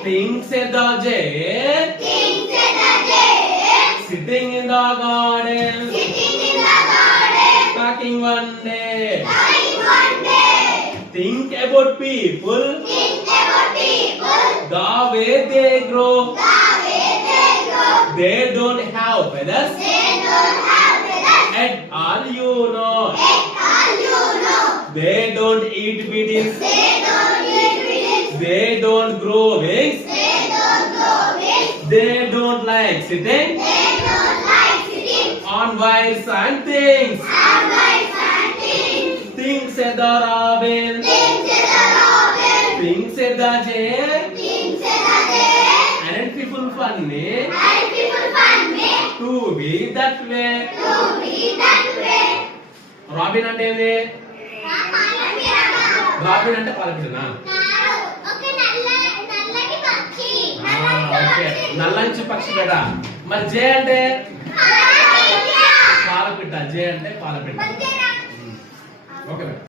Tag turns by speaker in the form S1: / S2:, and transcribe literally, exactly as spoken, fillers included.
S1: Things said the jay.
S2: Things said the jay.
S1: Sitting in the garden.
S2: Sitting in the garden.
S1: Talking one day.
S2: Talking one day.
S1: Think about people.
S2: Think about people.
S1: The way they grow.
S2: The way they grow.
S1: They don't have feathers.
S2: They don't have feathers.
S1: At all you know.
S2: At all you know.
S1: They don't eat beetles.
S2: They don't eat weeds.
S1: They don't grow wings.
S2: They don't grow wings.
S1: They don't like sitting
S2: They don't like sitting
S1: on wires and things.
S2: on rice and things.
S1: Things said the robin.
S2: Things said the robin.
S1: Things said the jay.
S2: Things said the jay.
S1: And people funny
S2: And people find me
S1: to be that way.
S2: to be that way.
S1: Robin అంటే ఏంది? Robin అంటే పాలపిట్టనా?
S2: Okay నల్ల నల్లటి పక్షి
S1: okay నల్లంచు పక్షి కదా. మరి జే అంటే పాలపిట్ట. జే అంటే పాలపిట్ట. ఓకే